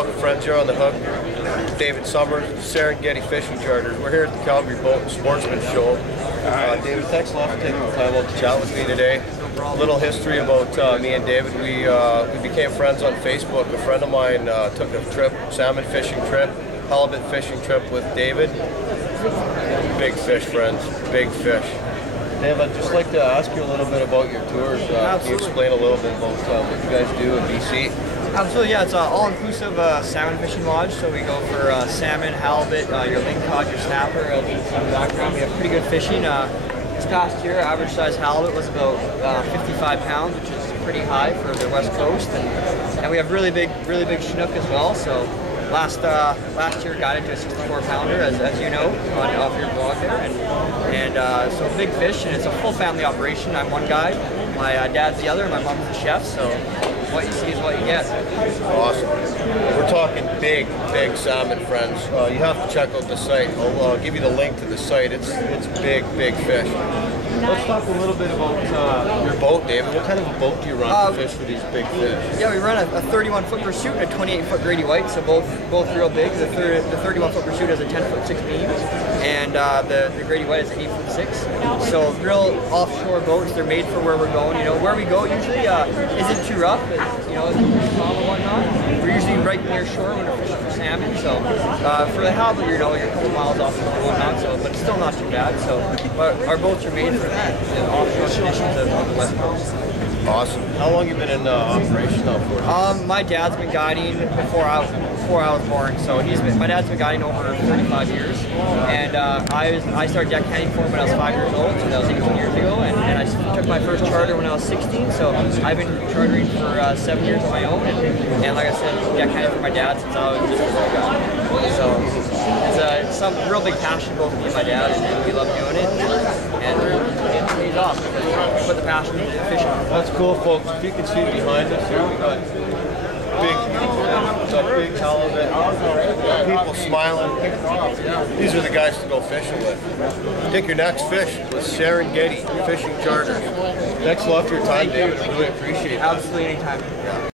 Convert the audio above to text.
Facebook, friends here on the hook. David Summers, Serengeti Fishing Charters. We're here at the Calgary Boat And Sportsman show. David, thanks a lot for taking the time out to chat with me today. A little history about me and David. We became friends on Facebook. A friend of mine took a trip, salmon fishing trip, halibut fishing trip with David. Big fish, friends, big fish. Dave, I'd just like to ask you a little bit about your tours. Can you explain a little bit about what you guys do in BC? Absolutely, yeah. It's an all-inclusive salmon fishing lodge. So we go for salmon, halibut, your lingcod, your snapper. As you can see in the background, we have pretty good fishing. This past year, average size halibut was about 55 pounds, which is pretty high for the West Coast. And we have really big Chinook as well. So last year got into a 64 pounder, as you know, off your blog there. And so big fish, and it's a full family operation. I'm one guy, my dad's the other, and my mom's the chef. So what you see is what you get. Awesome. We're talking big salmon, friends. You have to check out the site. I'll give you the link to the site. It's big fish. Let's talk a little bit about your boat, David. What kind of a boat do you run to fish for these big fish? Yeah, we run a 31-foot pursuit and a 28-foot Grady White, so both real big. The 31-foot pursuit has a 10'6" beam, and the Grady White is an 8'6". So real offshore boats. They're made for where we're going. You know, where we go usually isn't too rough. You know, it's calm and whatnot. We're usually right near shore when we're fishing for salmon. So for the halibut, you're a couple miles off shore and whatnot. So, but it's still not too bad. So, but our boats are made for that, the offshore conditions of the West Coast. Awesome. How long have you been in operation now for? My dad's been guiding before I was born, so my dad's been guiding over 35 years, and I started deck handing for him when I was 5 years old, so that was 18 years ago, and I took my first charter when I was 16, so I've been chartering for 7 years on my own, and like I said, deck handing for my dad since I was just a little guy. So it's some real big passion both me and my dad, and we love doing it, and it pays off because we put the passion into fishing. That's cool, folks. If you can see behind us here, we got big halibut, people smiling. These are the guys to go fishing with. Take your next fish with Serengeti Fishing Charters. Thanks a lot for your time, David. I really appreciate it. Absolutely, anytime. Yeah.